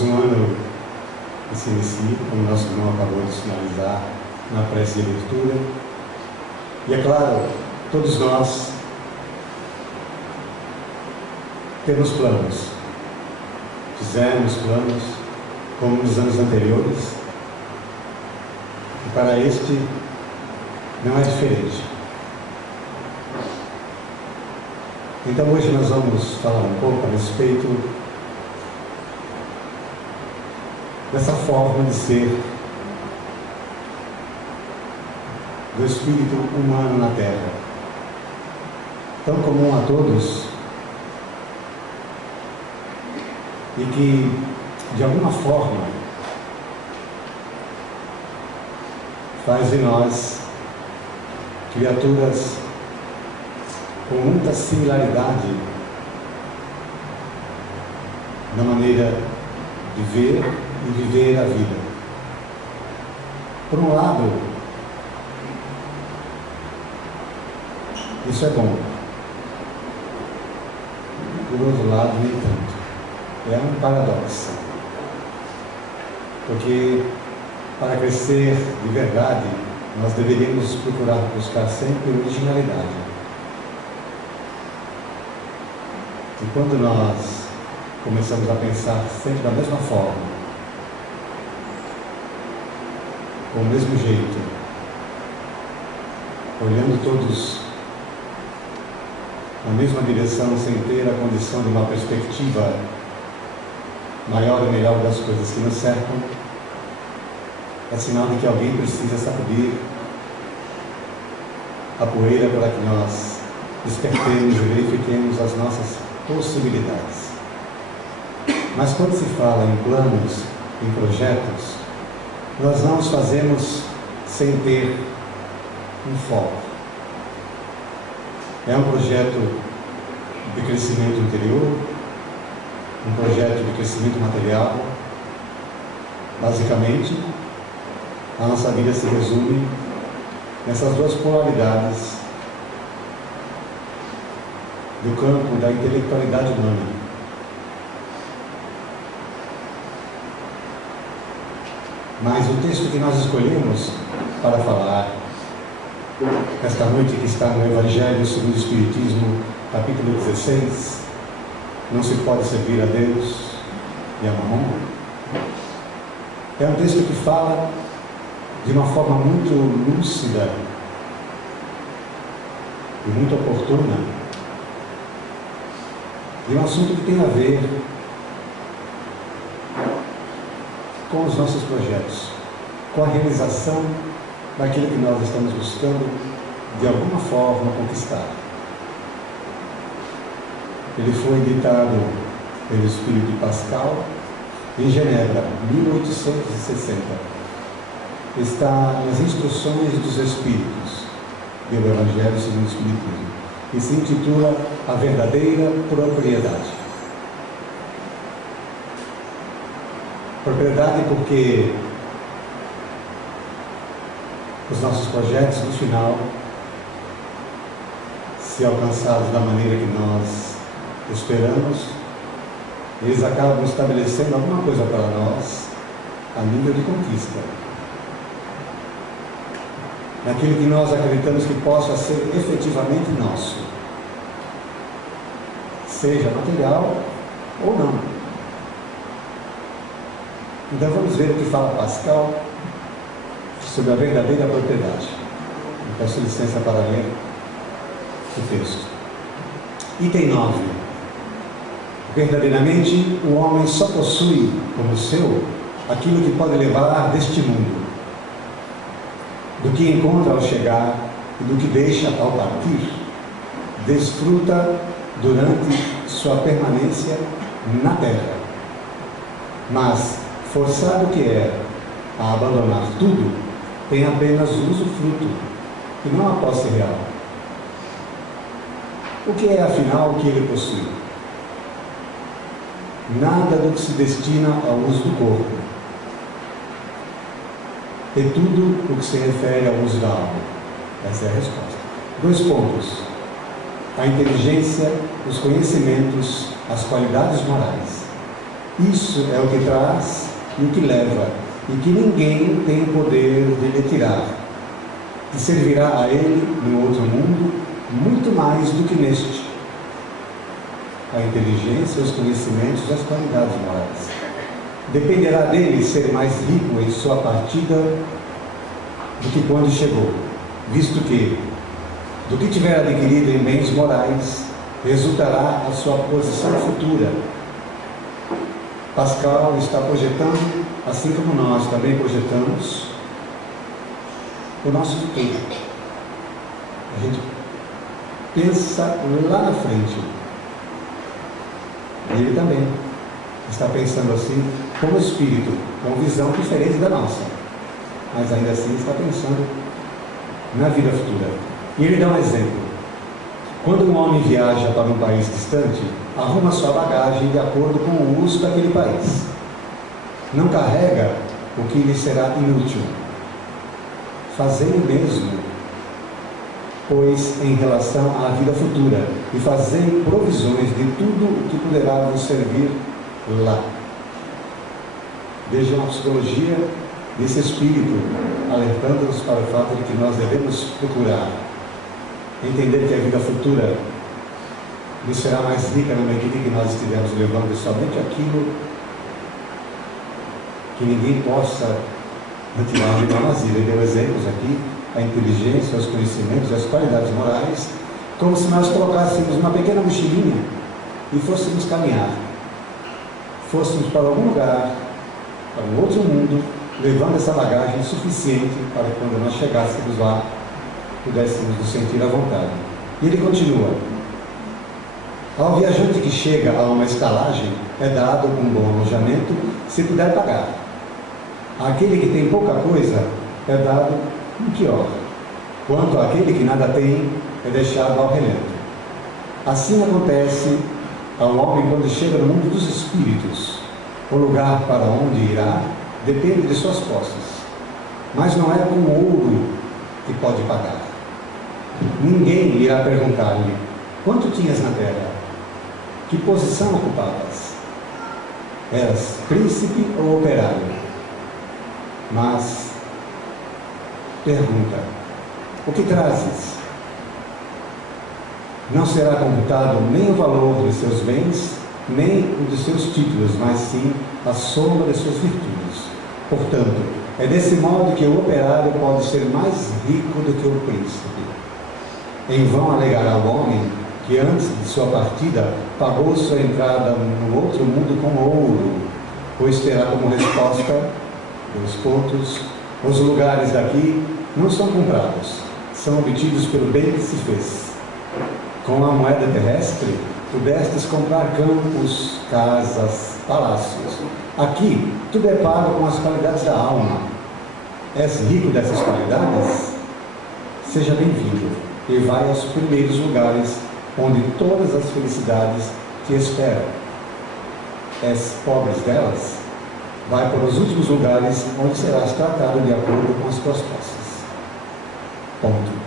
Mais um ano que se inicia, como nosso irmão acabou de sinalizar na prece de leitura. E é claro, todos nós temos planos. Fizemos planos, como nos anos anteriores, e para este não é diferente. Então hoje nós vamos falar um pouco a respeito dessa forma de ser do espírito humano na Terra, tão comum a todos e que, de alguma forma, faz de nós criaturas com muita similaridade na maneira de ver e viver a vida. Por um lado, isso é bom. Por outro lado, nem tanto. É um paradoxo. Porque para crescer de verdade, nós deveríamos procurar buscar sempre originalidade. E quando nós começamos a pensar sempre da mesma forma, com o mesmo jeito, olhando todos na mesma direção, sem ter a condição de uma perspectiva maior e melhor das coisas que nos cercam, é sinal de que alguém precisa sacudir a poeira para que nós despertemos e verifiquemos as nossas possibilidades. Mas quando se fala em planos, em projetos, nós não os fazemos sem ter um foco. É um projeto de crescimento interior, um projeto de crescimento material. Basicamente, a nossa vida se resume nessas duas polaridades do campo da intelectualidade humana. Mas o texto que nós escolhemos para falar esta noite, que está no Evangelho segundo o Espiritismo, capítulo 16, não se pode servir a Deus e a Mamon, é um texto que fala de uma forma muito lúcida e muito oportuna de um assunto que tem a ver com os nossos projetos, com a realização daquilo que nós estamos buscando de alguma forma conquistar. Ele foi ditado pelo Espírito de Pascal em Genebra, 1860. Está nas Instruções dos Espíritos do Evangelho segundo o Espiritismo e se intitula A Verdadeira Propriedade. Propriedade porque os nossos projetos, no final, se alcançados da maneira que nós esperamos, eles acabam estabelecendo alguma coisa para nós a nível de conquista. Naquilo que nós acreditamos que possa ser efetivamente nosso, seja material ou não. Então vamos ver o que fala Pascal sobre a verdadeira propriedade. Eu peço licença para ler o texto. Item 9. Verdadeiramente, o homem só possui como seu aquilo que pode levar deste mundo, do que encontra ao chegar e do que deixa ao partir, desfruta durante sua permanência na terra. Mas, forçado que é a abandonar tudo, tem apenas o usufruto e não a posse real. O que é, afinal, o que ele possui? Nada do que se destina ao uso do corpo, e tudo o que se refere ao uso da alma. Essa é a resposta. 2 pontos. A inteligência, os conhecimentos, as qualidades morais. Isso é o que traz e o que leva, e que ninguém tem o poder de lhe tirar, que servirá a ele no outro mundo muito mais do que neste. A inteligência, os conhecimentos e as qualidades morais. Dependerá dele ser mais rico em sua partida do que quando chegou, visto que, do que tiver adquirido em bens morais, resultará a sua posição futura. Pascal está projetando, assim como nós também projetamos, o nosso futuro. A gente pensa lá na frente. E ele também está pensando assim, como espírito, com visão diferente da nossa. Mas ainda assim está pensando na vida futura. E ele dá um exemplo. Quando um homem viaja para um país distante, arruma sua bagagem de acordo com o uso daquele país. Não carrega o que lhe será inútil. Fazei o mesmo, pois, em relação à vida futura, e fazei provisões de tudo o que poderá vos servir lá. Vejam a psicologia desse espírito, alertando-nos para o fato de que nós devemos procurar entender que a vida futura nos será mais rica na medida em que nós estivermos levando somente aquilo que ninguém possa retirar de nós. E ele deu exemplos aqui, a inteligência, os conhecimentos, as qualidades morais, como se nós colocássemos uma pequena mochilinha e fôssemos caminhar, fôssemos para algum lugar, para um outro mundo, levando essa bagagem suficiente para que quando nós chegássemos lá, pudéssemos nos sentir à vontade. E ele continua: ao viajante que chega a uma estalagem é dado um bom alojamento, se puder pagar. Àquele que tem pouca coisa é dado um pior, quanto àquele que nada tem é deixado ao relento. Assim acontece ao homem quando chega no mundo dos espíritos. O lugar para onde irá depende de suas posses, mas não é com ouro que pode pagar. Ninguém irá perguntar-lhe: quanto tinhas na terra? Que posição ocupavas? Eras príncipe ou operário? Mas pergunta: o que trazes? Não será computado nem o valor de seus bens, nem o de seus títulos, mas sim a soma de suas virtudes. Portanto, é desse modo que o operário pode ser mais rico do que o príncipe. Em vão alegará o homem que antes de sua partida pagou sua entrada no outro mundo com ouro, pois terá como resposta 2 pontos: os lugares daqui não são comprados, são obtidos pelo bem que se fez. Com a moeda terrestre pudestes comprar campos, casas, palácios. Aqui tudo é pago com as qualidades da alma. És rico dessas qualidades? Seja bem-vindo e vai aos primeiros lugares onde todas as felicidades te esperam. És pobre delas? Vai para os últimos lugares onde serás tratado de acordo com as tuas posses. Ponto.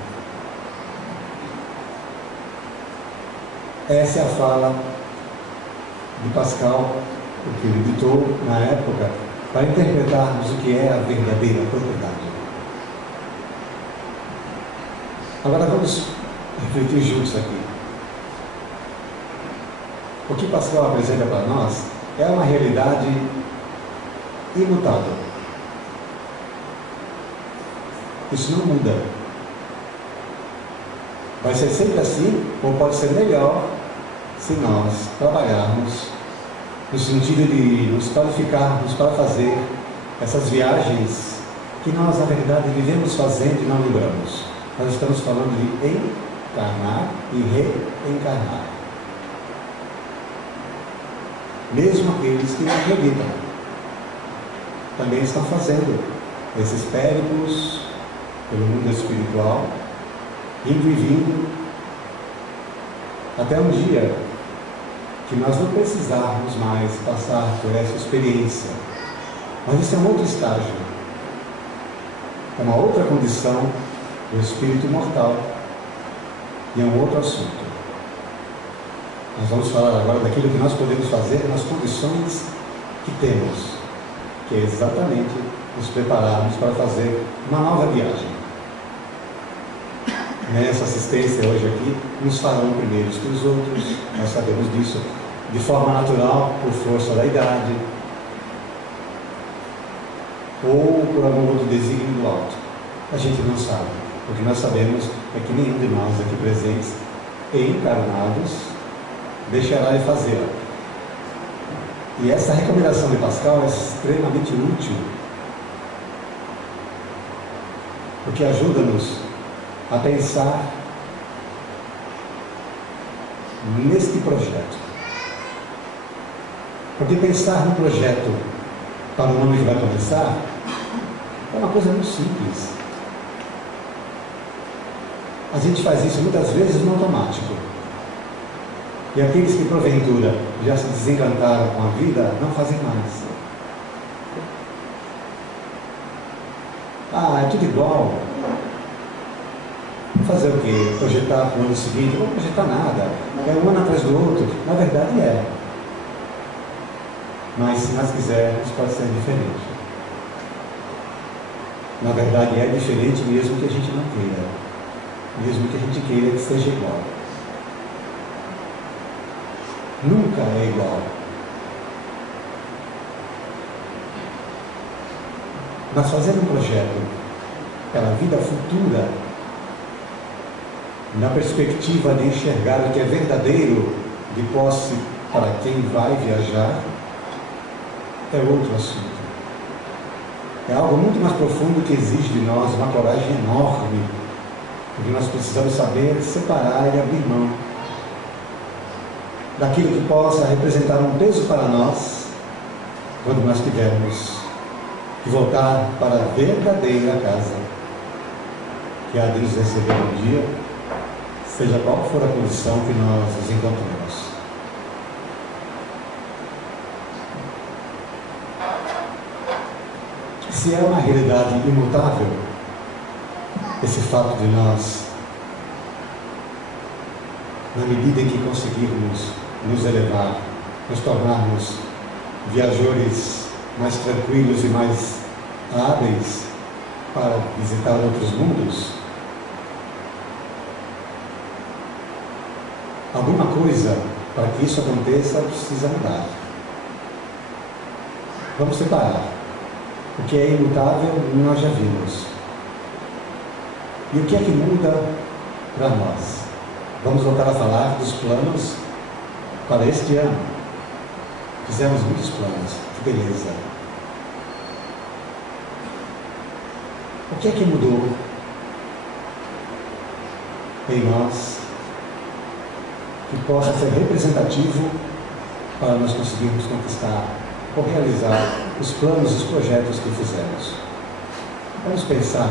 Essa é a fala de Pascal, o que ele ditou na época, para interpretarmos o que é a verdadeira propriedade. Agora vamos refletir juntos aqui. O que Pascal apresenta para nós é uma realidade imutável. Isso não muda. Vai ser sempre assim, ou pode ser melhor se nós trabalharmos no sentido de nos qualificarmos para fazer essas viagens que nós, na verdade, vivemos fazendo e não lembramos. Nós estamos falando de encarnar e reencarnar. Mesmo aqueles que não acreditam também estão fazendo esses périplos pelo mundo espiritual, indo e vindo, até um dia que nós não precisarmos mais passar por essa experiência. Mas isso é um outro estágio, é uma outra condição do espírito mortal e é um outro assunto. Nós vamos falar agora daquilo que nós podemos fazer nas condições que temos, que é exatamente nos prepararmos para fazer uma nova viagem. Nessa assistência hoje aqui, uns farão primeiros que os outros, nós sabemos disso, de forma natural, por força da idade, ou por algum outro desígnio do alto. A gente não sabe. O que nós sabemos é que nenhum de nós aqui presentes, encarnados, deixará de fazê-la. E essa recomendação de Pascal é extremamente útil, porque ajuda-nos a pensar neste projeto. Porque pensar no projeto para o ano que vai começar é uma coisa muito simples. A gente faz isso muitas vezes no automático. E aqueles que porventura já se desencantaram com a vida não fazem mais. É tudo igual. Fazer o quê? Projetar para o ano seguinte? Não vou projetar nada. É um ano atrás do outro. Na verdade é. Mas se nós quisermos, pode ser diferente. Na verdade é diferente mesmo que a gente não queira. Mesmo que a gente queira que seja igual. Nunca é igual. Mas fazendo um projeto pela vida futura, na perspectiva de enxergar o que é verdadeiro de posse para quem vai viajar, é outro assunto. É algo muito mais profundo que exige de nós uma coragem enorme, porque nós precisamos saber separar e abrir mão daquilo que possa representar um peso para nós, quando nós tivermos que voltar para a verdadeira casa, que há de nos receber um dia, seja qual for a condição que nós nos encontremos. Se é uma realidade imutável, esse fato de nós, na medida em que conseguirmos nos elevar, nos tornarmos viajores mais tranquilos e mais hábeis para visitar outros mundos, alguma coisa para que isso aconteça precisa mudar. Vamos separar. O que é imutável nós já vimos. E o que é que muda para nós? Vamos voltar a falar dos planos para este ano. Fizemos muitos planos, que beleza. O que é que mudou em nós que possa ser representativo para nós conseguirmos conquistar ou realizar os planos e os projetos que fizemos? Vamos pensar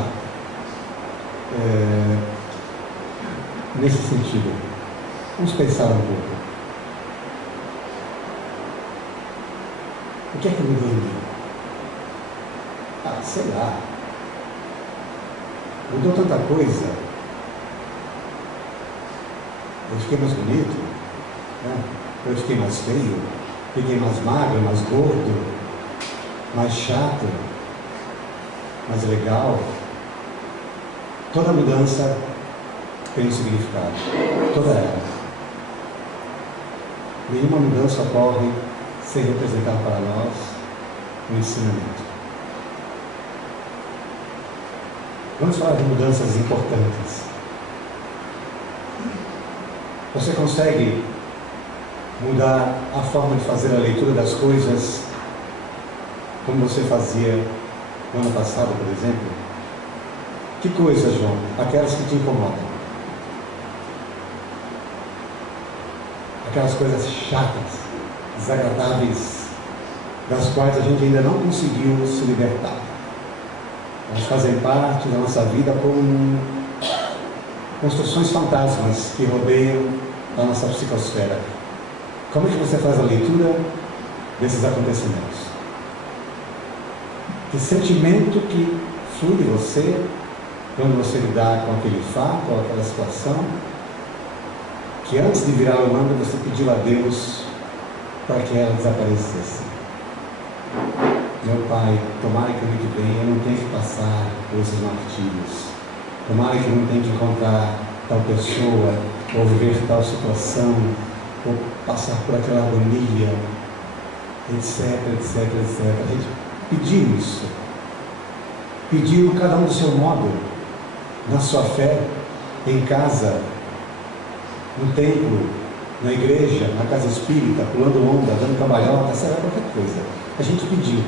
nesse sentido. Vamos pensar um pouco. O que é que mudou em mim? Sei lá. Mudou tanta coisa. Eu fiquei mais bonito, né? Eu fiquei mais feio, fiquei mais magro, mais gordo, mais chato, mais legal. Toda mudança tem um significado, toda ela. Nenhuma mudança ocorre sem representar para nós um ensinamento. Vamos falar de mudanças importantes. Você consegue mudar a forma de fazer a leitura das coisas como você fazia no ano passado, por exemplo? Que coisas, João? Aquelas que te incomodam. Aquelas coisas chatas, desagradáveis, das quais a gente ainda não conseguiu se libertar. Elas fazem parte da nossa vida como construções fantasmas que rodeiam a nossa psicosfera. Como é que você faz a leitura desses acontecimentos? Que sentimento que flui de você quando você lidar com aquele fato ou aquela situação, que antes de virar o ano você pediu a Deus para que ela desaparecesse? Meu Pai, tomara que ano que vem eu não tenha que passar por esses martírios. Tomara que eu não tenha que encontrar tal pessoa, ou viver tal situação, ou passar por aquela agonia, etc, etc, etc. A gente pediu isso. Pediu cada um do seu modo, na sua fé, em casa, no templo, na igreja, na casa espírita, pulando onda, dando cambalhota, sei lá, qualquer coisa. A gente pediu.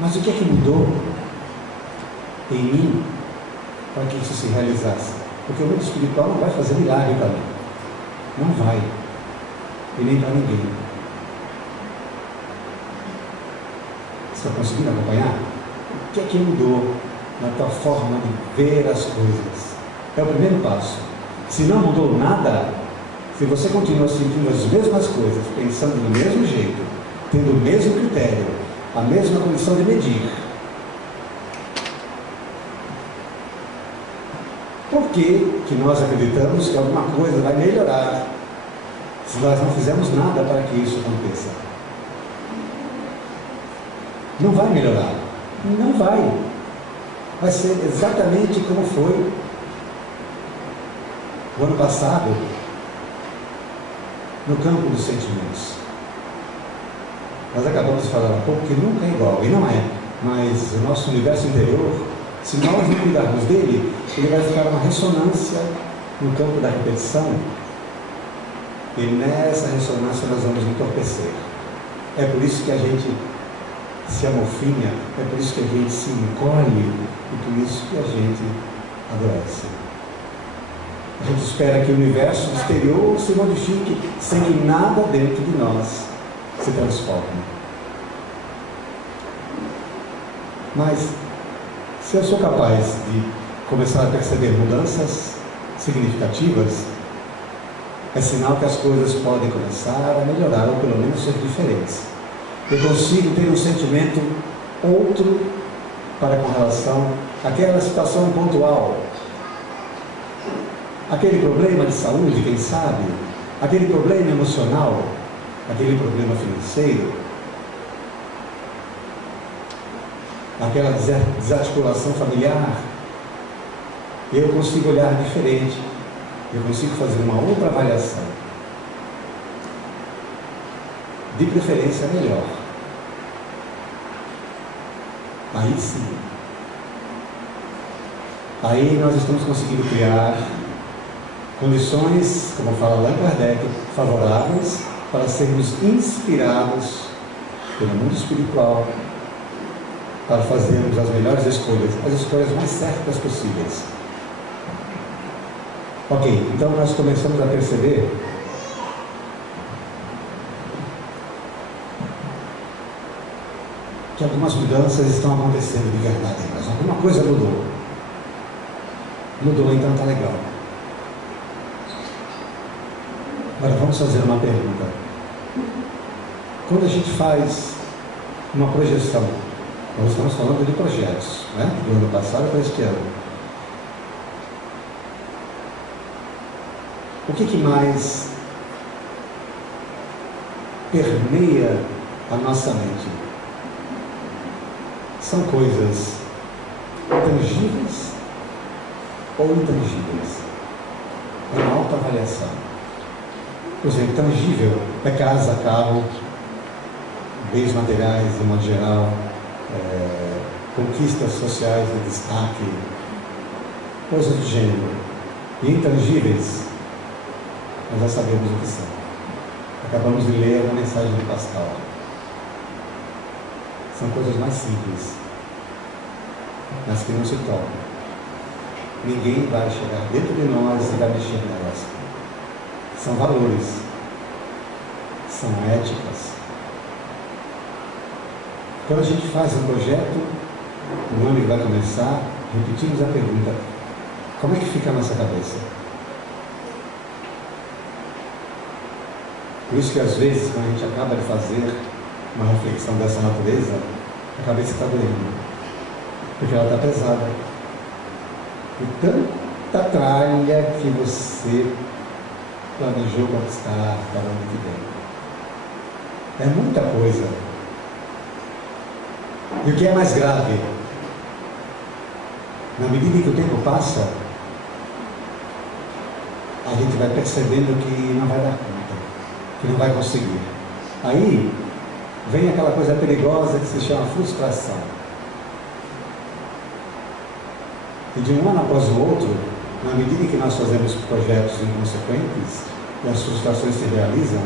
Mas o que é que mudou em mim para que isso se realizasse? Porque o mundo espiritual não vai fazer milagre para mim. Não vai. E nem para ninguém. Você está conseguindo acompanhar? O que é que mudou na tua forma de ver as coisas? É o primeiro passo. Se não mudou nada, se você continua sentindo as mesmas coisas, pensando do mesmo jeito, tendo o mesmo critério, a mesma condição de medir, por que nós acreditamos que alguma coisa vai melhorar se nós não fizermos nada para que isso aconteça? Não vai melhorar. Não vai. Vai ser exatamente como foi o ano passado, no campo dos sentimentos. Nós acabamos de falar um pouco que nunca é igual, e não é, mas o nosso universo interior, se nós não cuidarmos dele, ele vai ficar uma ressonância no campo da repetição, e nessa ressonância nós vamos entorpecer. É por isso que a gente se amofinha, é por isso que a gente se encolhe, e por isso que a gente adoece. A gente espera que o universo exterior se modifique sem que nada dentro de nós se transforme. Mas, se eu sou capaz de começar a perceber mudanças significativas, é sinal que as coisas podem começar a melhorar, ou pelo menos ser diferentes. Eu consigo ter um sentimento outro para com relação àquela situação pontual. Aquele problema de saúde, quem sabe, aquele problema emocional, aquele problema financeiro, aquela desarticulação familiar, eu consigo olhar diferente, eu consigo fazer uma outra avaliação, de preferência melhor. Aí sim, aí nós estamos conseguindo criar condições, como fala Allan Kardec, favoráveis para sermos inspirados pelo mundo espiritual para fazermos as melhores escolhas, as escolhas mais certas possíveis. Ok, então nós começamos a perceber que algumas mudanças estão acontecendo de verdade, mas alguma coisa mudou. Mudou, então está legal. Agora vamos fazer uma pergunta. Quando a gente faz uma projeção, nós estamos falando de projetos, né? Do ano passado para este ano. O que mais permeia a nossa mente? São coisas tangíveis ou intangíveis? É uma autoavaliação. Por exemplo, tangível é casa, carro, bens materiais, de modo geral, conquistas sociais de destaque, coisas do gênero. E intangíveis, nós já sabemos o que são. Acabamos de ler a mensagem de Pascal. São coisas mais simples, mas que não se tocam. Ninguém vai chegar dentro de nós e vai mexer nelas. São valores, são éticas. Quando a gente faz um projeto, o ano que vai começar, repetimos a pergunta: como é que fica a nossa cabeça? Por isso que às vezes, quando a gente acaba de fazer uma reflexão dessa natureza, a cabeça está doendo, porque ela está pesada. E tanta tralha que você planejou conquistar para o ano que vem. É muita coisa. E o que é mais grave? Na medida que o tempo passa, a gente vai percebendo que não vai dar conta, que não vai conseguir. Aí vem aquela coisa perigosa que se chama frustração. E de um ano após o outro, na medida que nós fazemos projetos inconsequentes e as frustrações se realizam,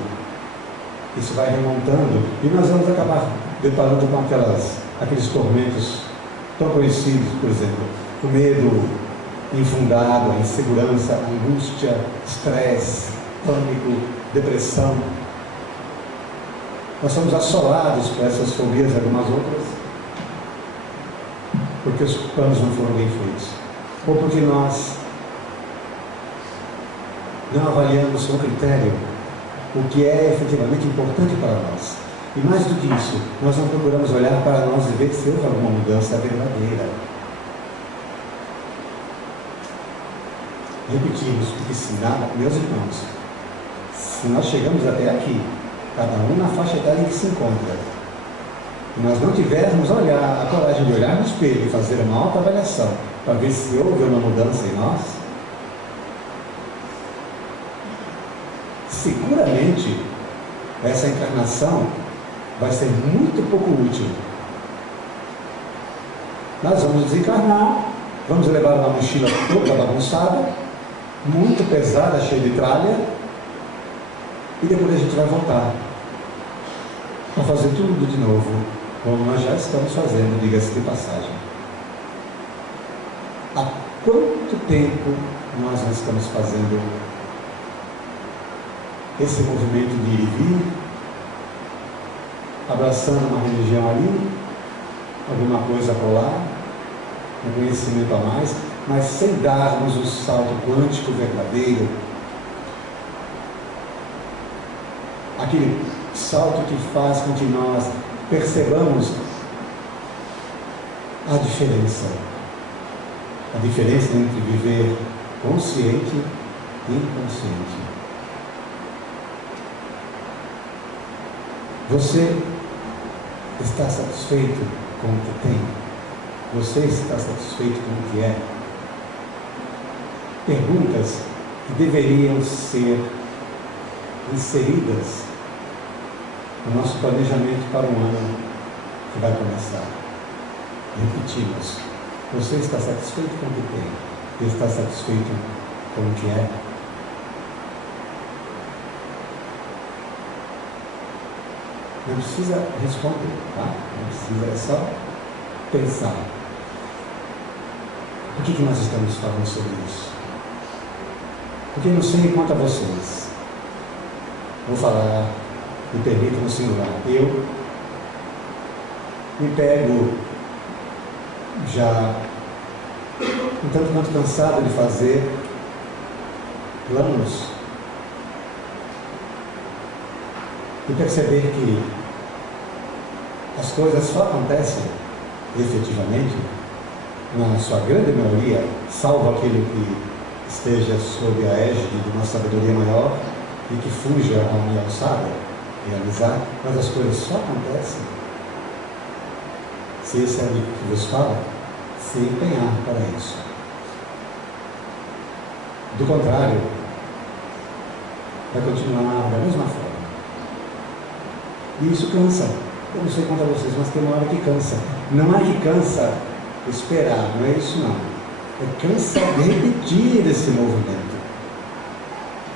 isso vai remontando e nós vamos acabar deparando com aqueles tormentos tão conhecidos, por exemplo, o medo infundado, a insegurança, a angústia, estresse, pânico, depressão. Nós somos assolados por essas fobias e algumas outras, porque os planos não foram bem feitos, ou porque nós não avaliamos com critério o que é efetivamente importante para nós. E mais do que isso, nós não procuramos olhar para nós e ver se houve alguma mudança verdadeira. Repetimos, porque se nada, meus irmãos, se nós chegamos até aqui, cada um na faixa etária em que se encontra, e nós não tivermos a coragem de olhar no espelho e fazer uma autoavaliação para ver se houve uma mudança em nós, seguramente essa encarnação vai ser muito pouco útil. Nós vamos desencarnar, vamos levar uma mochila toda bagunçada, muito pesada, cheia de tralha, e depois a gente vai voltar a fazer tudo de novo, como nós já estamos fazendo, diga-se de passagem. Há quanto tempo nós não estamos fazendo esse movimento de ir e vir, abraçando uma religião ali, alguma coisa a colar, um conhecimento a mais, mas sem darmos o salto quântico verdadeiro, aquele salto que faz com que nós percebamos a diferença entre viver consciente e inconsciente. Você está satisfeito com o que tem? Você está satisfeito com o que é? Perguntas que deveriam ser inseridas no nosso planejamento para um ano que vai começar. Repetimos. Você está satisfeito com o que tem? Está satisfeito com o que é? Não precisa responder, tá? Não precisa, é só pensar. Por que nós estamos falando sobre isso? Porque não sei quanto a vocês. Vou falar, me permita no singular. Eu me pego já um tanto quanto cansado de fazer planos e perceber que as coisas só acontecem efetivamente, na sua grande maioria, salvo aquele que esteja sob a égide de uma sabedoria maior e que fuja a minha alçada, realizar, mas as coisas só acontecem se esse amigo que vos fala se empenhar para isso. Do contrário, vai continuar da mesma forma. E isso cansa. Eu não sei quanto a vocês, mas tem uma hora que cansa. Não é que cansa esperar, não é isso não. É cansa de repetir esse movimento.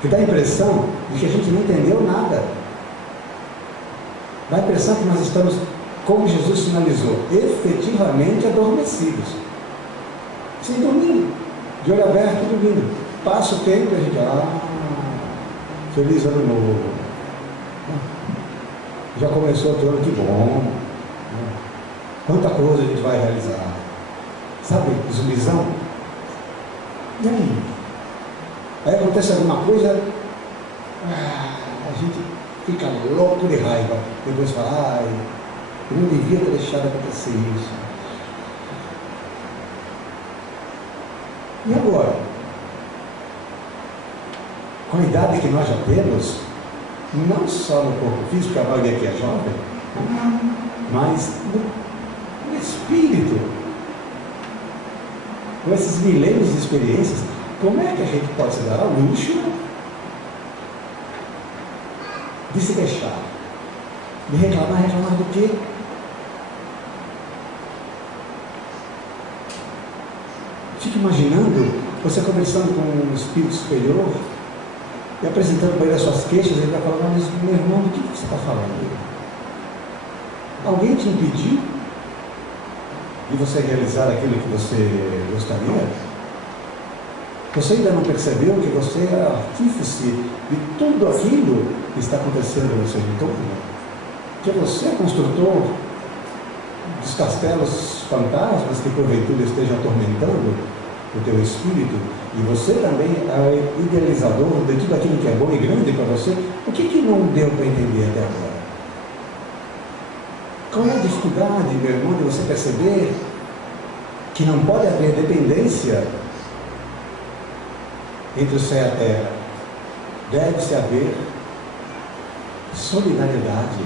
Que dá a impressão de que a gente não entendeu nada. Dá a impressão que nós estamos, como Jesus sinalizou, efetivamente adormecidos. Sem dormir, de olho aberto, dormindo. Passa o tempo e a gente, feliz ano novo. Já começou outro ano, que bom. Quanta coisa a gente vai realizar. Sabe, zumbizão? E aí? Aí acontece alguma coisa, a gente fica louco de raiva. Depois fala, eu não devia ter deixado acontecer isso. E agora? Com a idade que nós já temos, não só no corpo físico, porque a maioria aqui é jovem, mas no espírito. Com esses milênios de experiências, como é que a gente pode se dar ao luxo de se deixar? De reclamar do quê? Fique imaginando você conversando com um espírito superior e apresentando para ele as suas queixas, ele vai falar: mas meu irmão, do que você está falando? Alguém te impediu de você realizar aquilo que você gostaria? Você ainda não percebeu que você é artífice de tudo aquilo que está acontecendo no seu entorno? Que você é construtor dos castelos fantasmas que porventura estejam atormentando o teu espírito, e você também é idealizador de tudo aquilo que é bom e grande para você. O que não deu para entender até agora? Qual é a dificuldade, meu irmão, de você perceber que não pode haver dependência entre o céu e a terra? Deve-se haver solidariedade.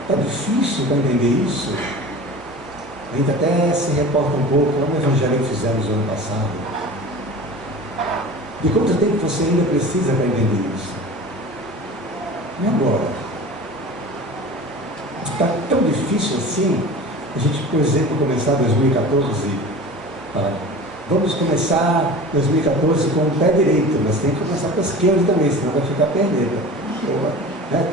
Está difícil para entender isso. A gente até se reporta um pouco lá no evangelho que fizemos no ano passado. De quanto tempo você ainda precisa para entender isso? E agora? Está tão difícil assim, a gente, por exemplo, começar 2014, vamos começar 2014 com o pé direito, mas tem que começar com a esquerda também, senão vai ficar perdida.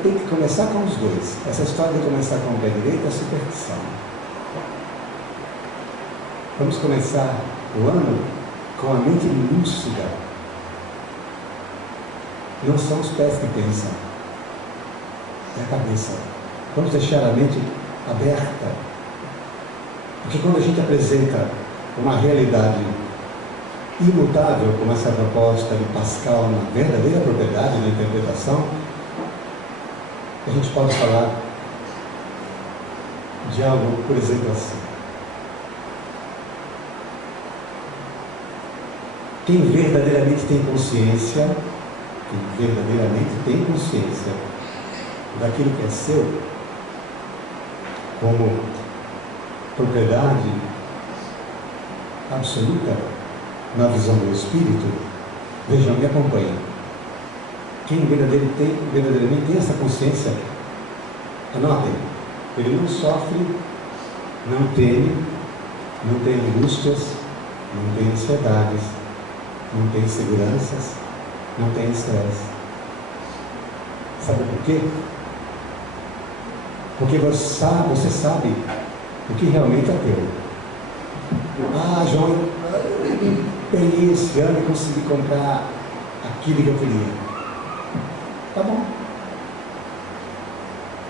Tem que começar com os dois. Essa história de começar com o pé direito é superstição. Vamos começar o ano com a mente lúcida. Não são os pés que pensam, é a cabeça. Vamos deixar a mente aberta, porque quando a gente apresenta uma realidade imutável, como essa proposta de Pascal na verdadeira propriedade da interpretação, a gente pode falar de algo, por exemplo, assim: quem verdadeiramente tem consciência daquilo que é seu, como propriedade absoluta na visão do Espírito, vejam, me acompanhem. Quem verdadeiramente tem essa consciência, anotem, ele não sofre, não teme, não tem angústias, não tem ansiedades, não tem inseguranças, não tem estresse. Sabe por quê? Porque você sabe o que realmente é teu. Ah, João, eu peguei esse ano e consegui comprar aquilo que eu queria. Tá bom.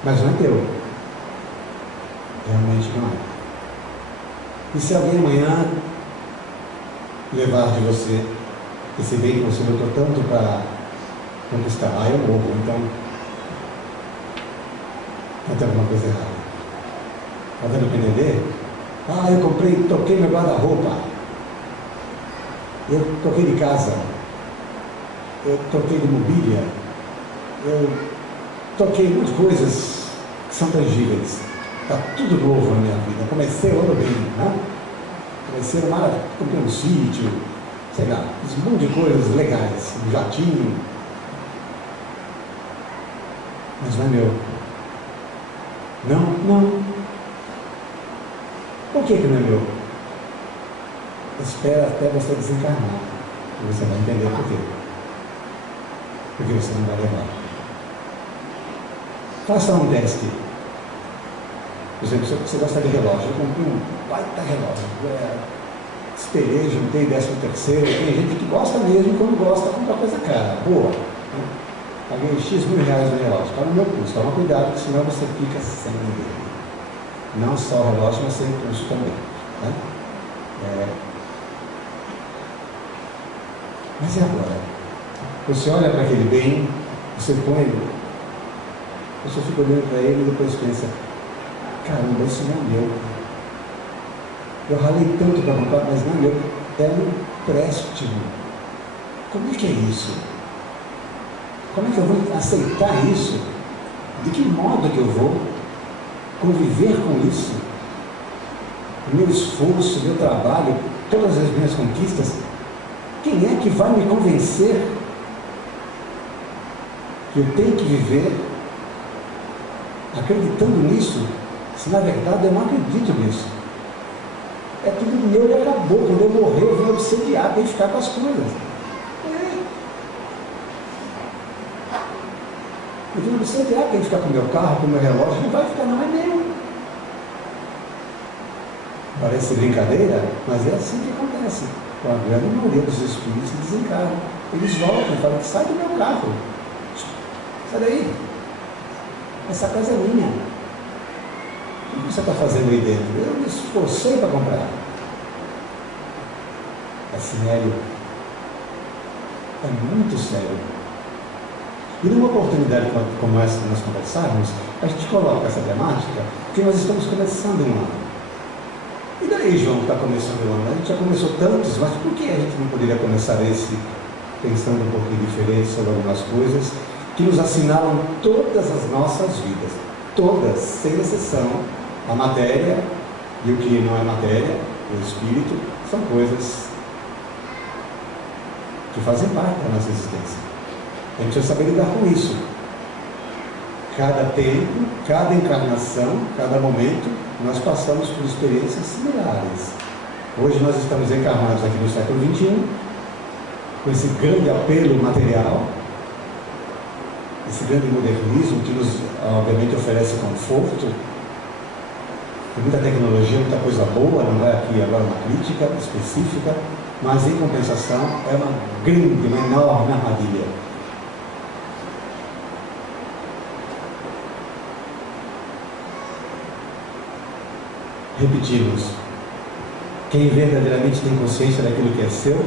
Mas não é teu. Realmente não é. E se alguém amanhã levar de você esse bem que você lutou tanto para conquistar? Ah, eu morro, então tem alguma coisa errada. Está dando para entender? Ah, eu toquei meu guarda-roupa, eu toquei de casa, eu toquei de mobília, eu toquei muitas coisas que são tangíveis. Está tudo novo na minha vida. Comecei o ano bem, né? Comecei no mar, comprei um sítio, sei lá, fiz um monte de coisas legais, um jatinho. Mas não é meu. Não. Por que não é meu? Espera até você desencarnar. E você vai entender por quê. Porque você não vai levar. Faça um teste. Por exemplo, se você gosta de relógio, eu comprei um baita relógio. Espelhei, juntei 13º. Tem gente que gosta mesmo, e quando gosta, compra coisa cara, boa. Paguei X mil reais no relógio, está no meu custo. Toma cuidado, porque senão você fica sem ninguém. Não só o relógio, mas sem custo também. Né? Mas e agora? Você olha para aquele bem, você põe, você fica olhando para ele e depois pensa: caramba, isso não é meu. Eu ralei tanto para comprar, mas não é meu. É um empréstimo. Como é que é isso? Como é que eu vou aceitar isso? De que modo que eu vou conviver com isso? O meu esforço, o meu trabalho, todas as minhas conquistas, quem é que vai me convencer que eu tenho que viver acreditando nisso, se na verdade eu não acredito nisso? É tudo meu e acabou. Quando eu morrer, eu vou obsediar, tem que ficar com as coisas. Eu vou obsediar, tem que ficar com o meu carro, com o meu relógio, não vai ficar, não é meu. Parece brincadeira, mas é assim que acontece. Com a grande maioria dos espíritos que desencarnam. Eles voltam e falam: sai do meu carro. Sai daí. Essa casa é minha. O que você está fazendo aí dentro? Eu me esforcei para comprar. É sério. É muito sério. E numa oportunidade como essa que nós conversarmos, a gente coloca essa temática, porque nós estamos começando um ano. E daí, João, que está começando o ano? A gente já começou tantos, mas por que a gente não poderia começar esse pensando um pouquinho diferente sobre algumas coisas que nos assinalam todas as nossas vidas? Todas, sem exceção. A matéria e o que não é matéria, o espírito, são coisas que fazem parte da nossa existência. A gente precisa saber lidar com isso. Cada tempo, cada encarnação, cada momento, nós passamos por experiências similares. Hoje nós estamos encarnados aqui no século XXI, com esse grande apelo material, esse grande modernismo que nos, obviamente, oferece conforto, tem muita tecnologia, muita coisa boa, não é aqui agora uma crítica específica, mas em compensação é uma grande, uma enorme armadilha. Repetimos: quem verdadeiramente tem consciência daquilo que é seu,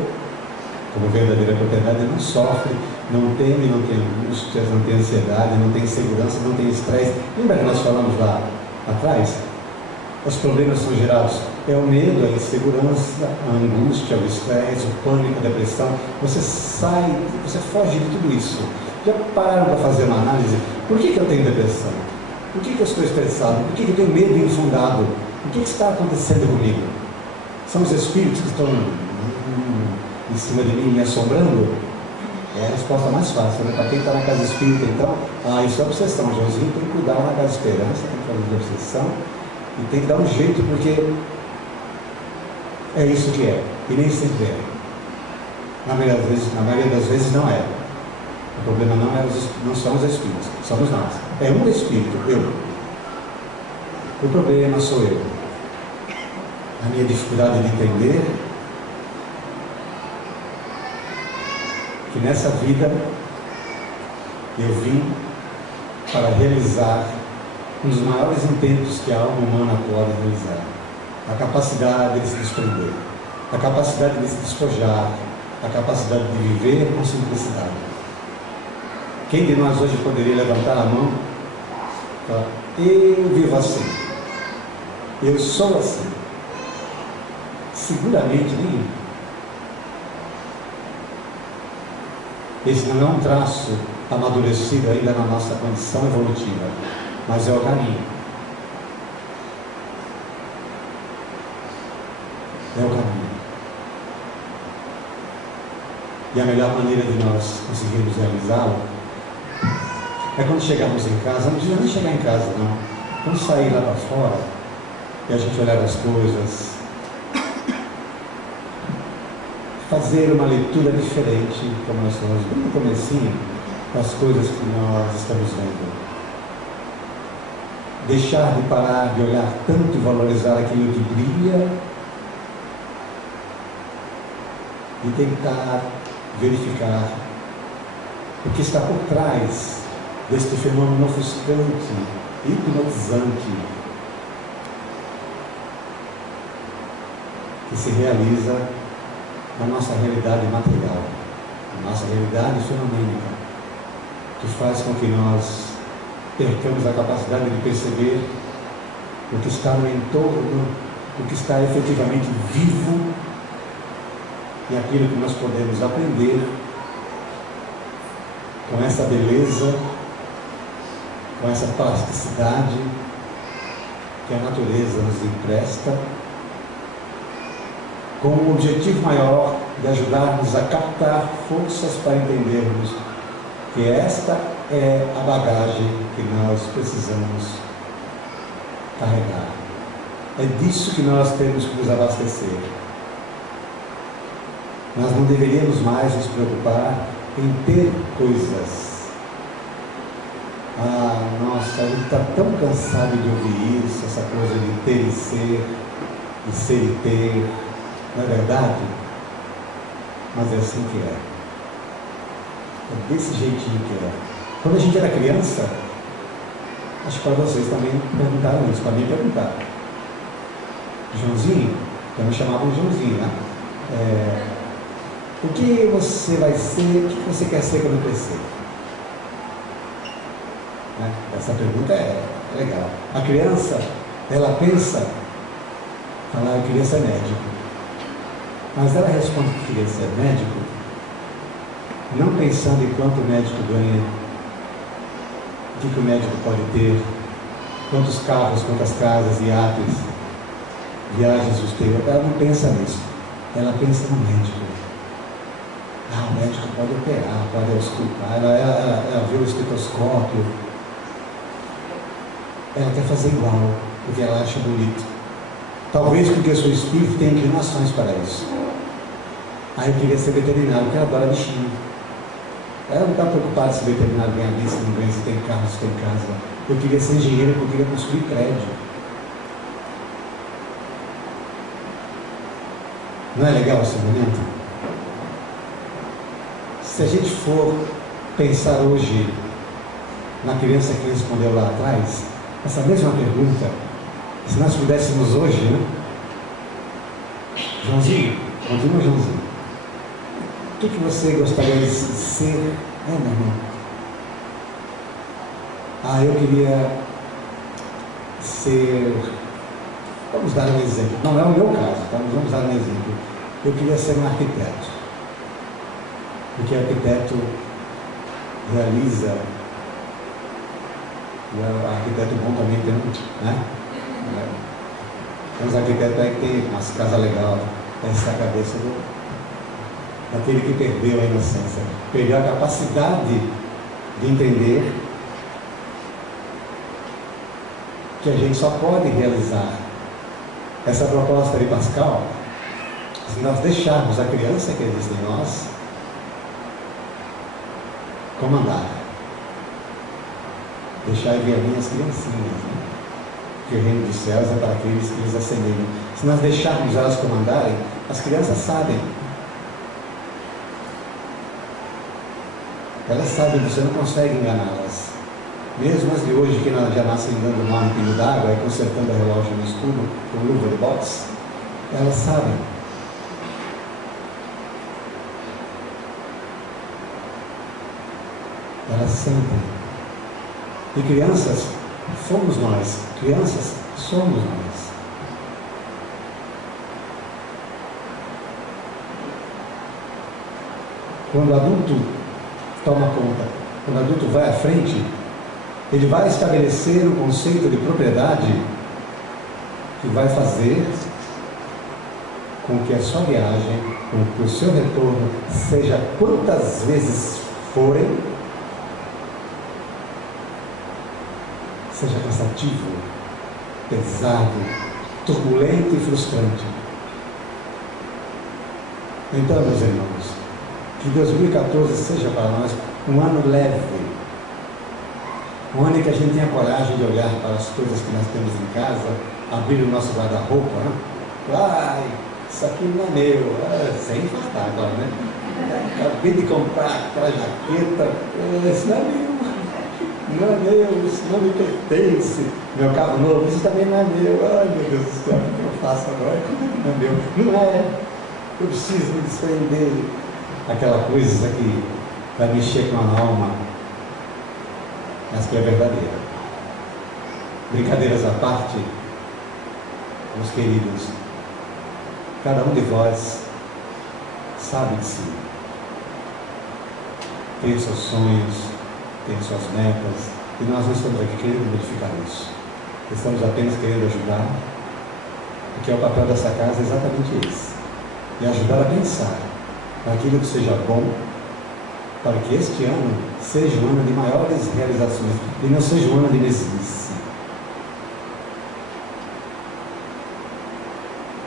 como verdadeira propriedade, não sofre, não teme, não tem angústias, não tem ansiedade, não tem insegurança, não tem estresse. Lembra que nós falamos lá atrás? Os problemas são gerados, é o medo, a insegurança, a angústia, o estresse, o pânico, a depressão. Você sai, você foge de tudo isso. Já pararam para fazer uma análise? Por que eu tenho depressão? Por que eu estou estressado? Por que eu tenho medo infundado? O que está acontecendo comigo? São os espíritos que estão em cima de mim me assombrando? É a resposta mais fácil, né? Para quem está na casa espírita, então, isso é obsessão. Joãozinho tem que cuidar na casa esperança, tem que fazer de obsessão e tem que dar um jeito, porque é isso que é, e nem sempre é. Na maioria das vezes não é. O problema não são os espíritos, somos nós. É um espírito, eu. O problema sou eu. A minha dificuldade de entender que nessa vida eu vim para realizar um dos maiores intentos que a alma humana pode realizar: a capacidade de se desprender, a capacidade de se despojar, a capacidade de viver com simplicidade. Quem de nós hoje poderia levantar a mão e falar: eu vivo assim, eu sou assim? Seguramente nenhum. Esse não é um traço amadurecido ainda na nossa condição evolutiva, mas é o caminho. É o caminho. E a melhor maneira de nós conseguirmos realizá-lo é quando chegarmos em casa. Não precisa nem chegar em casa, não. Quando sair lá para fora e a gente olhar as coisas, fazer uma leitura diferente, como nós falamos bem no comecinho, das coisas que nós estamos vendo. Deixar de parar de olhar tanto e valorizar aquilo que brilha e tentar verificar o que está por trás deste fenômeno ofuscante, hipnotizante, que se realiza na nossa realidade material, na nossa realidade fenomênica, que faz com que nós percamos a capacidade de perceber o que está no entorno, o que está efetivamente vivo e aquilo que nós podemos aprender com essa beleza, com essa plasticidade que a natureza nos empresta, com o objetivo maior de ajudar-nos a captar forças para entendermos que esta é a bagagem que nós precisamos carregar. É disso que nós temos que nos abastecer. Nós não deveríamos mais nos preocupar em ter coisas. Nossa, a gente está tão cansado de ouvir isso, essa coisa de ter e ser e ter. Não é verdade? Mas é assim que é. É desse jeitinho que é. Quando a gente era criança, acho que para vocês também perguntaram isso, para mim perguntaram. Joãozinho, eu me chamava de Joãozinho, né? O que você vai ser, o que você quer ser quando crescer? Né? Essa pergunta é legal. A criança, ela pensa, eu queria ser médico. Mas ela responde que queria ser médico, não pensando em quanto o médico ganha, o que o médico pode ter, quantos carros, quantas casas, iates, viagens no exterior. Ela não pensa nisso. Ela pensa no médico. O médico pode operar, pode auscultar, ela vê o estetoscópio. Ela quer fazer igual, porque ela acha bonito. Talvez porque o seu espírito tenha inclinações para isso. Eu queria ser veterinário, porque ela adora bichinho. Ela não está preocupada se o veterinário ganha ali, se não ganha, se tem carro, se tem casa. Eu queria ser engenheiro, porque eu queria construir prédio. Não é legal esse momento? Se a gente for pensar hoje na criança que respondeu lá atrás, essa mesma pergunta, se nós pudéssemos hoje, né? Joãozinho, continua Joãozinho. O que você gostaria de ser? Meu irmão. Eu queria ser... Vamos dar um exemplo. Não é o meu caso, tá? Mas vamos dar um exemplo. Eu queria ser um arquiteto. Porque arquiteto realiza... E o arquiteto bom também tem, né? Tem uns arquitetos aí que tem umas casas legais. Essa é a cabeça daquele que perdeu a inocência, perdeu a capacidade de entender que a gente só pode realizar essa proposta de Pascal se nós deixarmos a criança que existe em nós comandar. Deixar vir as minhas criancinhas, né? Que o reino dos céus é para aqueles que lhes assemelham. Se nós deixarmos elas comandarem, as crianças sabem. Elas sabem, você não consegue enganá-las. Mesmo as de hoje, que já nascem dando mal no pino d'água, consertando o relógio no escuro com luva de boxe, elas sabem. Elas sentem. E crianças somos nós. Crianças somos nós. Quando o adulto toma conta, quando o adulto vai à frente, ele vai estabelecer um conceito de propriedade que vai fazer com que a sua viagem, com que o seu retorno, seja quantas vezes forem, seja cansativo, pesado, turbulento e frustrante. Então, meus irmãos, que 2014 seja para nós um ano leve, um ano em que a gente tenha coragem de olhar para as coisas que nós temos em casa, abrir o nosso guarda-roupa, né? Isso aqui não é meu, sem infartar agora, né? Acabei de comprar aquela jaqueta, isso não é meu. Não é meu, isso não me pertence. Meu carro novo, isso também não é meu. Ai, meu Deus do céu, o que eu faço agora? Não é meu. Não é. Eu preciso me desprender dele. Aquela coisa que vai mexer com a alma, mas que é verdadeira. Brincadeiras à parte, meus queridos, cada um de vós sabe de si. tem seus sonhos, tem suas metas, e nós não estamos aqui querendo modificar isso. Estamos apenas querendo ajudar, porque o papel dessa casa é exatamente esse, e ajudar a pensar naquilo que seja bom, para que este ano seja um ano de maiores realizações, e não seja um ano de mesmice.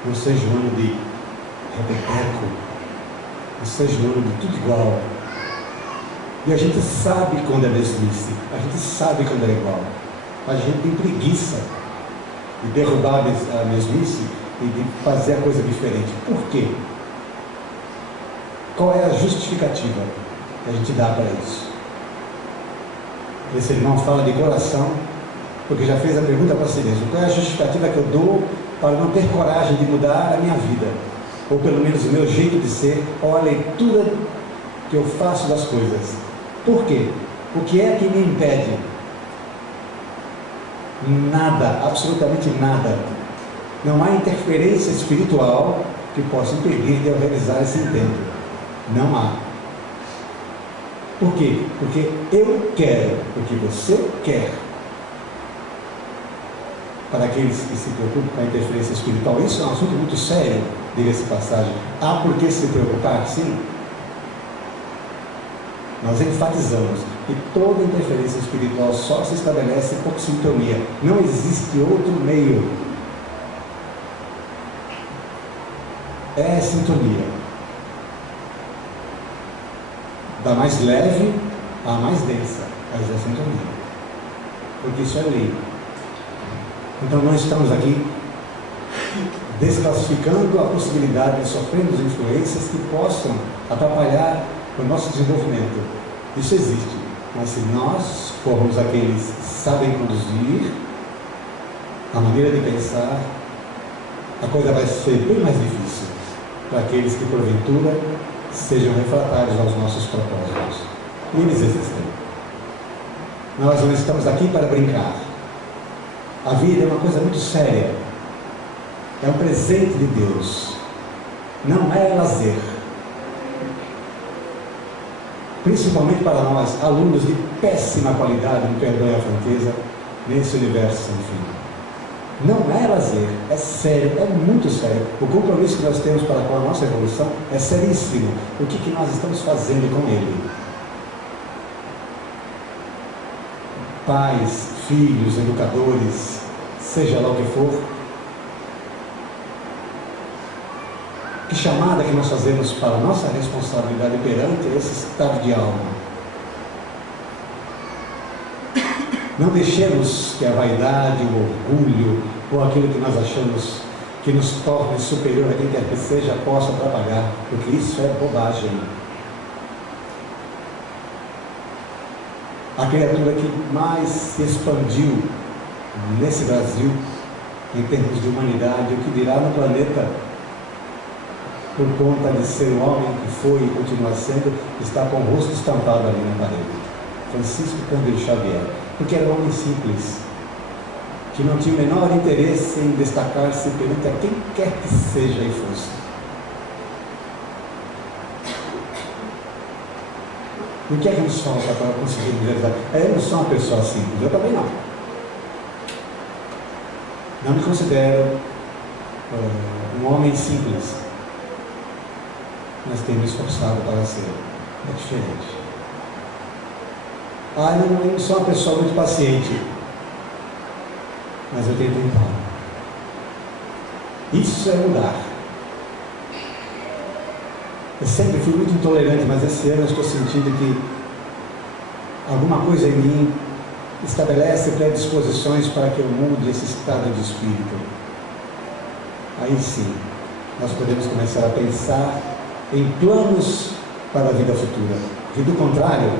Não seja um ano de repeteco, não seja um ano de tudo igual. E a gente sabe quando é mesmice, a gente sabe quando é igual. A gente tem preguiça de derrubar a mesmice e de fazer a coisa diferente. Por quê? Qual é a justificativa que a gente dá para isso? Esse irmão fala de coração, porque já fez a pergunta para si mesmo. Qual é a justificativa que eu dou para não ter coragem de mudar a minha vida? Ou pelo menos o meu jeito de ser, ou a leitura que eu faço das coisas. Por quê? O que é que me impede? Nada, absolutamente nada. Não há interferência espiritual que possa impedir de eu realizar esse intento. Não há. Por quê? Porque eu quero o que você quer. Para aqueles que se preocupam com a interferência espiritual, isso é um assunto muito sério, diga-se passagem. Há por que se preocupar? Sim. Nós enfatizamos que toda interferência espiritual só se estabelece por sintonia. Não existe outro meio. É sintonia. Da mais leve à mais densa, mas é sintonia. Porque isso é lei. Então nós estamos aqui desclassificando a possibilidade de sofrermos influências que possam atrapalhar o nosso desenvolvimento. Isso existe, mas se nós formos aqueles que sabem conduzir a maneira de pensar, a coisa vai ser bem mais difícil para aqueles que porventura sejam refratários aos nossos propósitos. E eles existem. Nós não estamos aqui para brincar. A vida é uma coisa muito séria. É um presente de Deus. Não é lazer. Principalmente para nós, alunos de péssima qualidade, me perdoe a franqueza, nesse universo sem fim. Não é lazer, é sério, é muito sério. O compromisso que nós temos para com a nossa evolução é seríssimo. O que nós estamos fazendo com ele? Pais, filhos, educadores, seja lá o que for, que chamada que nós fazemos para a nossa responsabilidade perante esse estado de alma? Não deixemos que a vaidade, o orgulho, ou aquilo que nós achamos que nos torne superior a quem quer que seja, possa atrapalhar, porque isso é bobagem. A criatura que mais se expandiu nesse Brasil, em termos de humanidade, o que dirá no planeta, por conta de ser o homem que foi e continua sendo, está com o rosto estampado ali na parede. Francisco Cândido Xavier, porque era um homem simples, que não tinha o menor interesse em destacar-se perante a quem quer que seja e fosse. O que é que nos falta para conseguir realizar? Eu não sou uma pessoa simples, eu também não. Não me considero um homem simples, mas tenho me esforçado para ser. É diferente. Eu não sou uma pessoa muito paciente, mas eu tenho tentado. Isso é mudar. Eu sempre fui muito intolerante, mas esse ano eu estou sentindo que alguma coisa em mim estabelece predisposições para que eu mude esse estado de espírito. Aí sim, nós podemos começar a pensar em planos para a vida futura. Porque do contrário,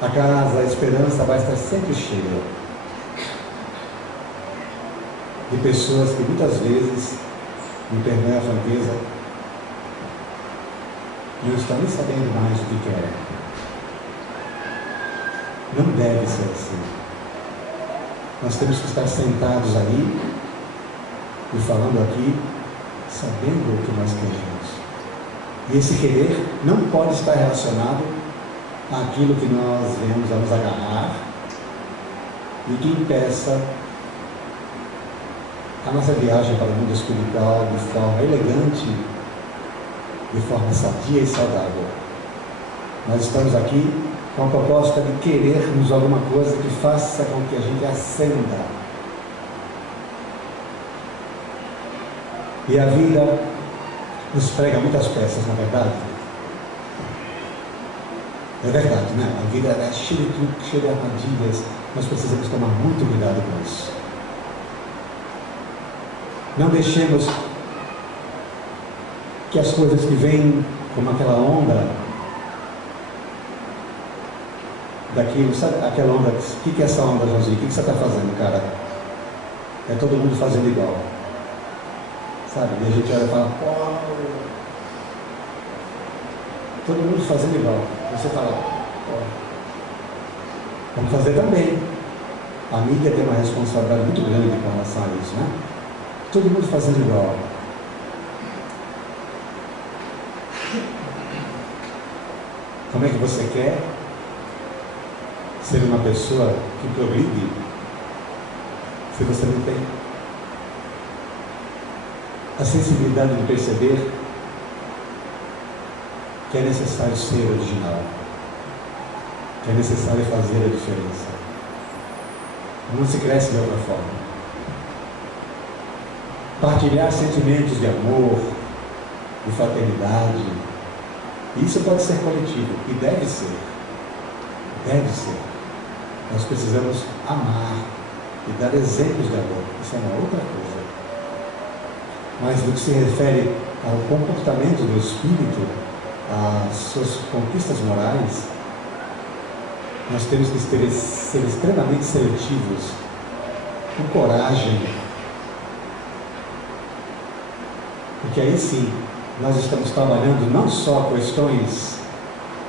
a casa, a esperança vai estar sempre cheia de pessoas que muitas vezes, me perdoe a franqueza, não estão nem sabendo mais o que querem. Não deve ser assim. Nós temos que estar sentados aí e falando aqui, sabendo o que nós queremos. E esse querer não pode estar relacionado àquilo que nós vemos a nos agarrar e que impeça a nossa viagem para o mundo espiritual de forma elegante, de forma sadia e saudável. Nós estamos aqui com a proposta de querermos alguma coisa que faça com que a gente ascenda. E a vida nos prega muitas peças, na verdade. É verdade, né? A vida é cheia de truques, cheia de armadilhas. Nós precisamos tomar muito cuidado com isso. Não deixemos que as coisas que vêm como aquela onda, daquilo, sabe aquela onda, o que é essa onda, Joãozinho? O que você está fazendo, cara? É todo mundo fazendo igual. Sabe? E a gente olha e fala, pô, todo mundo fazendo igual. Você fala, pô, vamos fazer também. A mídia tem uma responsabilidade muito grande com relação a isso, né? Todo mundo fazendo igual. Como é que você quer ser uma pessoa que progride se você não tem a sensibilidade de perceber que é necessário ser original, que é necessário fazer a diferença? Não se cresce de outra forma. Partilhar sentimentos de amor, de fraternidade, isso pode ser coletivo e deve ser. Deve ser. Nós precisamos amar e dar exemplos de amor. Isso é uma outra coisa. Mas no que se refere ao comportamento do espírito, às suas conquistas morais, nós temos que ser extremamente seletivos, com coragem, porque aí sim nós estamos trabalhando não só questões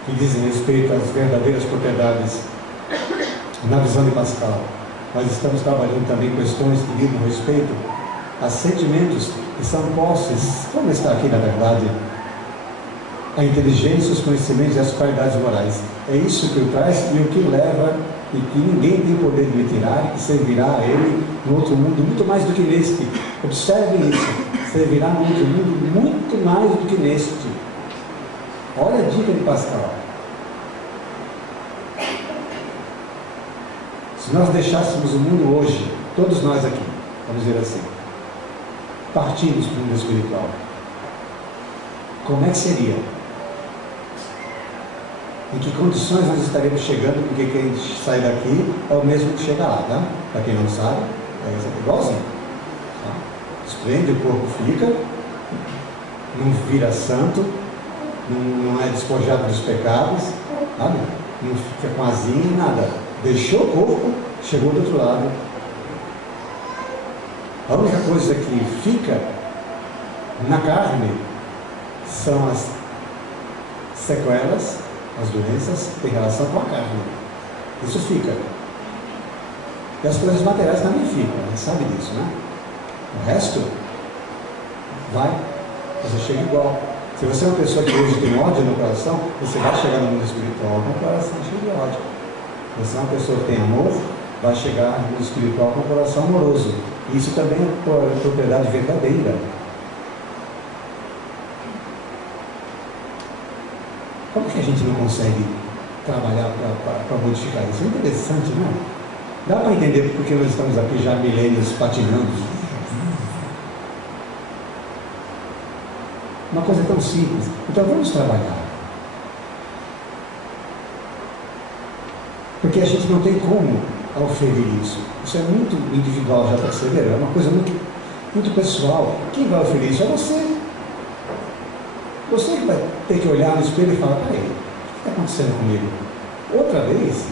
que dizem respeito às verdadeiras propriedades na visão de Pascal, mas estamos trabalhando também questões que dizem respeito a sentimentos que são posses, como está aqui na verdade, a inteligência, os conhecimentos e as qualidades morais. É isso que o traz e o que o leva, e que ninguém tem poder de lhe tirar, e que servirá a ele no outro mundo muito mais do que neste. Observe isso, servirá no outro mundo muito mais do que neste. Olha a dica de Pascal. Se nós deixássemos o mundo hoje, todos nós aqui, vamos dizer assim, partimos para o mundo espiritual, como é que seria? Em que condições nós estaremos chegando? Porque quem sai daqui é o mesmo que chega lá, tá? Para quem não sabe, é igualzinho. Tá? Esplende, o corpo fica, não vira santo, não é despojado dos pecados, sabe? Não fica com asinha, nada. Deixou o corpo, chegou do outro lado. A única coisa que fica na carne são as sequelas, as doenças que têm relação com a carne. Isso fica. E as coisas materiais também ficam, a gente sabe disso, né? O resto vai, você chega igual. Se você é uma pessoa que hoje tem ódio no coração, você vai chegar no mundo espiritual com o coração cheio de ódio. Se você é uma pessoa que tem amor, vai chegar no mundo espiritual com o coração amoroso. Isso também é propriedade verdadeira. Como que a gente não consegue trabalhar para modificar isso? É interessante, não é? Dá para entender porque nós estamos aqui já há milênios patinando. Uma coisa tão simples. Então vamos trabalhar. Porque a gente não tem como oferir isso. Isso é muito individual, já perceberam? É uma coisa muito pessoal. Quem vai oferir isso é você. Você que vai ter que olhar no espelho e falar, peraí, o que está acontecendo comigo? Outra vez,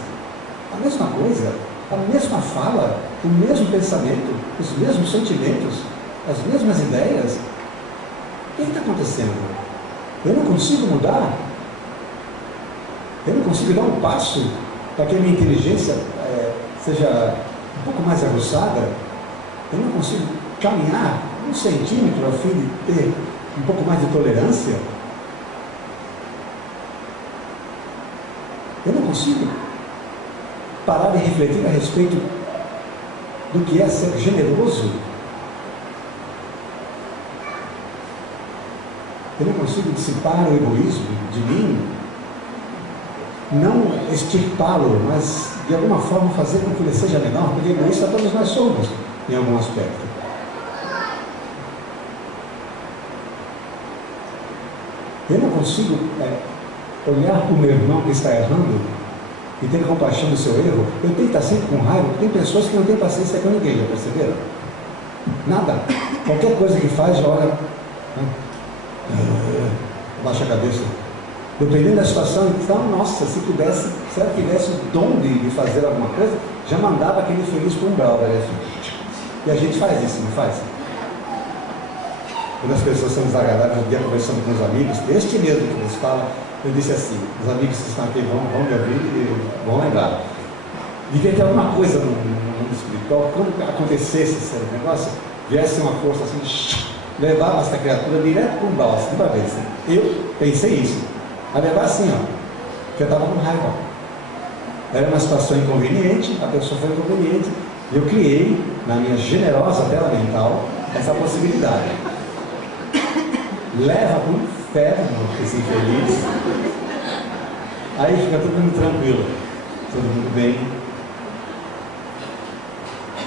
a mesma coisa, a mesma fala, o mesmo pensamento, os mesmos sentimentos, as mesmas ideias. O que está acontecendo? Eu não consigo mudar? Eu não consigo dar um passo para que a minha inteligência seja um pouco mais aguçada? Eu não consigo caminhar 1 centímetro a fim de ter um pouco mais de tolerância? Eu não consigo parar de refletir a respeito do que é ser generoso. Eu não consigo dissipar o egoísmo de mim, não extirpá-lo, mas de alguma forma fazer com que ele seja menor, porque egoísta todos nós somos, em algum aspecto. Eu não consigo olhar para o meu irmão que está errando e ter compaixão do seu erro. Eu tenho que estar sempre com raiva, porque tem pessoas que não têm paciência com ninguém, já perceberam? Nada. Qualquer coisa que faz, já olha, baixa a cabeça. Dependendo da situação, então, nossa, se pudesse, se ela tivesse o dom de fazer alguma coisa, já mandava aquele feliz com um brau, né? E a gente faz isso, não faz? Quando as pessoas são desagradáveis, um dia conversando com os amigos, este mesmo que nos fala, eu disse assim, os amigos que estão aqui vão me ouvir e vão lembrar. Devia ter alguma coisa no mundo espiritual, quando acontecesse esse negócio, viesse uma força assim, levava essa criatura direto para um brau, assim, uma vez. Eu pensei isso. A levar assim, ó, que eu estava com raiva. Era uma situação inconveniente, a pessoa foi inconveniente, e eu criei, na minha generosa tela mental, essa possibilidade. Leva para o inferno esse infeliz, aí fica todo mundo tranquilo, todo mundo bem,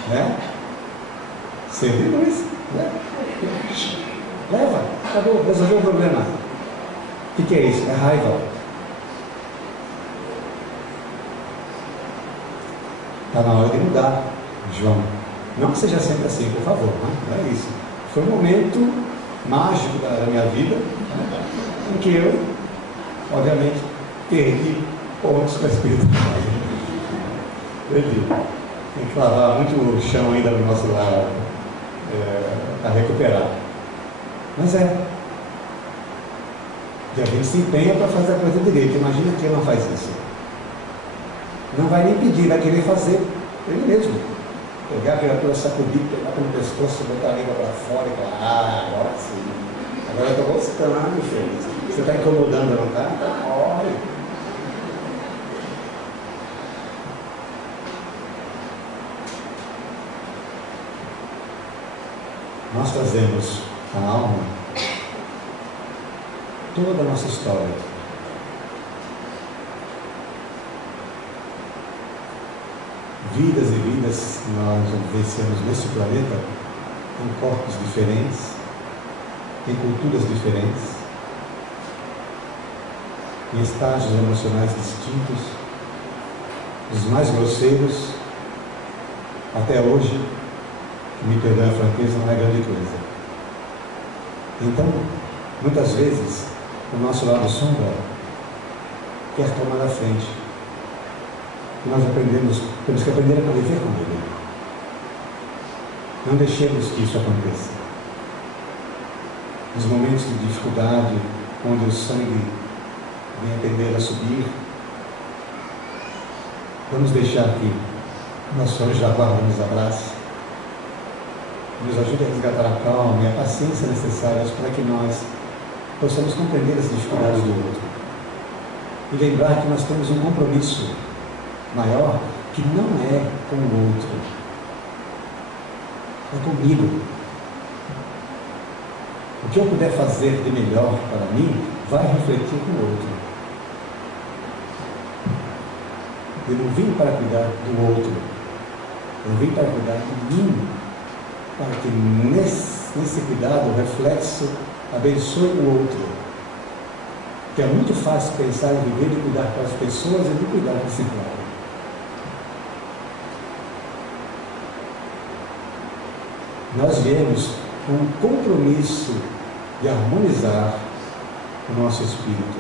né? Servir luz, né? Leva, acabou, resolveu o problema. O que é isso? É raiva. Está na hora de mudar, João. Não que seja sempre assim, por favor, não é isso. Foi um momento mágico da minha vida, em que eu, obviamente, perdi pontos com a espiritualidade. Perdi. Tem que lavar muito o chão ainda no nosso lar para recuperar. Mas e a gente se empenha para fazer a coisa direito. Imagina quem não faz isso. Não vai nem pedir, vai querer fazer ele mesmo. Pegar a criatura, sacudir, pegar pelo pescoço, botar a língua para fora e falar, agora sim. Agora eu estou gostando, feliz. Você está incomodando, não está? Então, olha. Nós trazemos a alma toda a nossa história. Vidas e vidas que nós vivenciamos neste planeta, em corpos diferentes, em culturas diferentes, em estágios emocionais distintos, dos mais grosseiros até hoje, que me perdoe a franqueza, não é grande coisa. Então, muitas vezes, o nosso lado sombra quer tomar a frente. E nós temos que aprender a conviver com ele. Não deixemos que isso aconteça. Nos momentos de dificuldade, onde o sangue vem tender a subir, vamos deixar que nosso anjo da guarda nos abrace, nos ajude a resgatar a calma e a paciência necessárias para que nós possamos compreender as dificuldades do outro e lembrar que nós temos um compromisso maior que não é com o outro, é comigo. O que eu puder fazer de melhor para mim vai refletir com o outro. Eu não vim para cuidar do outro, eu vim para cuidar de mim, para que nesse cuidado, o reflexo abençoe o outro. Que é muito fácil pensar em viver de cuidar para as pessoas e de cuidar de si próprio. Nós viemos com um compromisso de harmonizar o nosso espírito.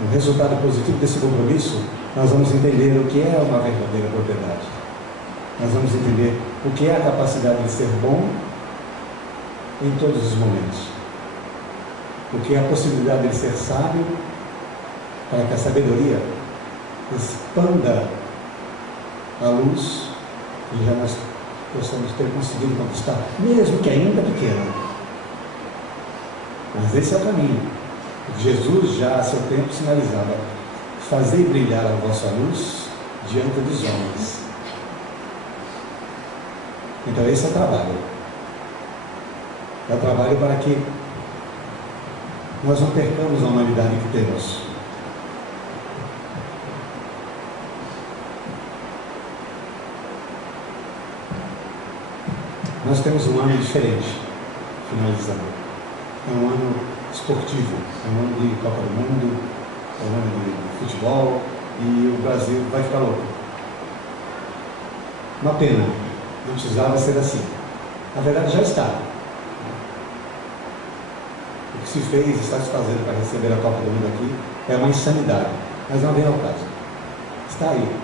O resultado positivo desse compromisso, nós vamos entender o que é uma verdadeira propriedade. Nós vamos entender o que é a capacidade de ser bom em todos os momentos. O que é a possibilidade de ser sábio, para que a sabedoria expanda a luz e já nós possamos ter conseguido conquistar, mesmo que ainda pequeno. Mas esse é o caminho. Jesus já a seu tempo sinalizava: fazei brilhar a vossa luz diante dos homens. Então esse é o trabalho. É o trabalho para que nós não percamos a humanidade que temos. Nós temos um ano diferente, finalizando. É um ano esportivo, é um ano de Copa do Mundo, é um ano de futebol, e o Brasil vai ficar louco. Uma pena, não precisava ser assim. Na verdade já está. O que se fez, está se fazendo para receber a Copa do Mundo aqui, é uma insanidade, mas não vem ao caso. Está aí.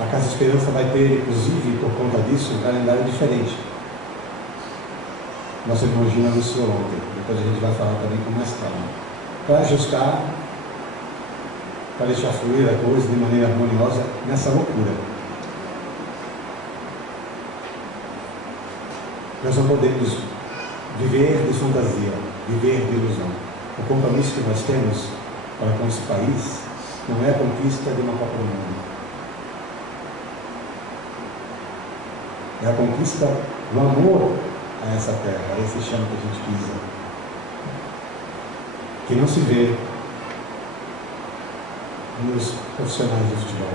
A Casa Esperança vai ter, inclusive, por conta disso, um calendário diferente. Nosso irmão Gino anunciou ontem, depois a gente vai falar também com mais calma. Para ajustar, para deixar fluir a coisa de maneira harmoniosa nessa loucura. Nós não podemos viver de fantasia, viver de ilusão. O compromisso que nós temos para com esse país não é a conquista de uma Copa do Mundo. É a conquista do amor a essa terra, a esse chão que a gente pisa. Que não se vê nos profissionais de futebol.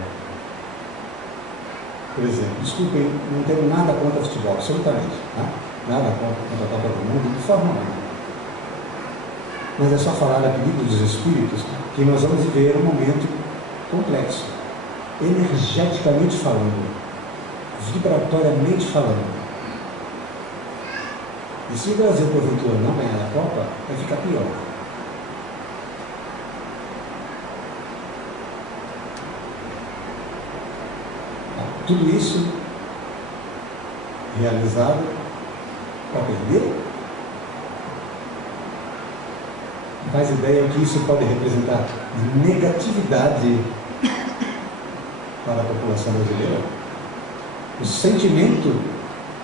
Por exemplo, desculpem, não tenho nada contra o futebol, absolutamente. Tá? Nada contra a Copa do Mundo, de forma alguma. Mas é só falar a pedido dos Espíritos que nós vamos viver um momento complexo, energeticamente falando, vibratoriamente falando. E se o Brasil, porventura, não ganhar a Copa, vai ficar pior. Tudo isso realizado para perder? Faz ideia o que isso pode representar de negatividade para a população brasileira? O sentimento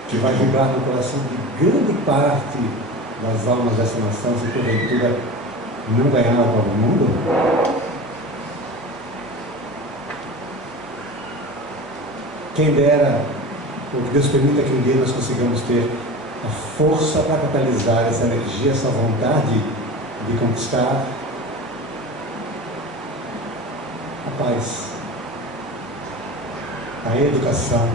que vai vibrar no coração de grande parte das almas dessa nação se porventura não ganhar a Copa do Mundo? Quem dera, ou que Deus permita que um dia nós consigamos ter a força para catalisar essa energia, essa vontade de conquistar a paz, a educação,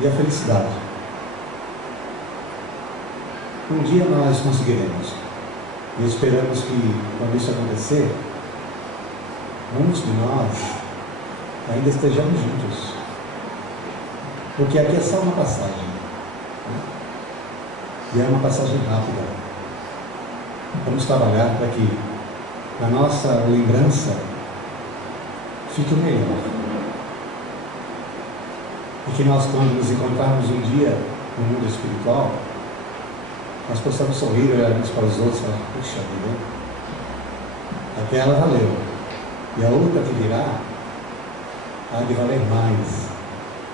e a felicidade. Um dia nós conseguiremos. E esperamos que, quando isso acontecer, muitos de nós ainda estejamos juntos. Porque aqui é só uma passagem. E é uma passagem rápida. Vamos trabalhar para que a nossa lembrança fique melhor. E que nós, quando nos encontrarmos um dia no mundo espiritual, nós possamos sorrir, olhar uns para os outros e falar: puxa vida, aquela valeu. E a outra que virá há de valer mais,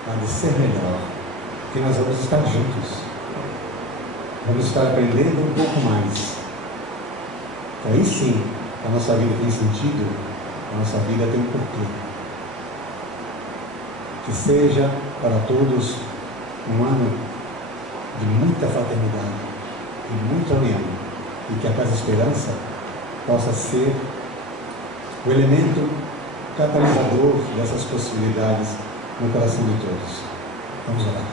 há de ser melhor, porque nós vamos estar juntos, vamos estar aprendendo um pouco mais. Aí sim, a nossa vida tem sentido, a nossa vida tem um porquê. Que seja para todos um ano de muita fraternidade, de muita união, e que a Casa Esperança possa ser o elemento catalisador dessas possibilidades no coração de todos. Vamos orar.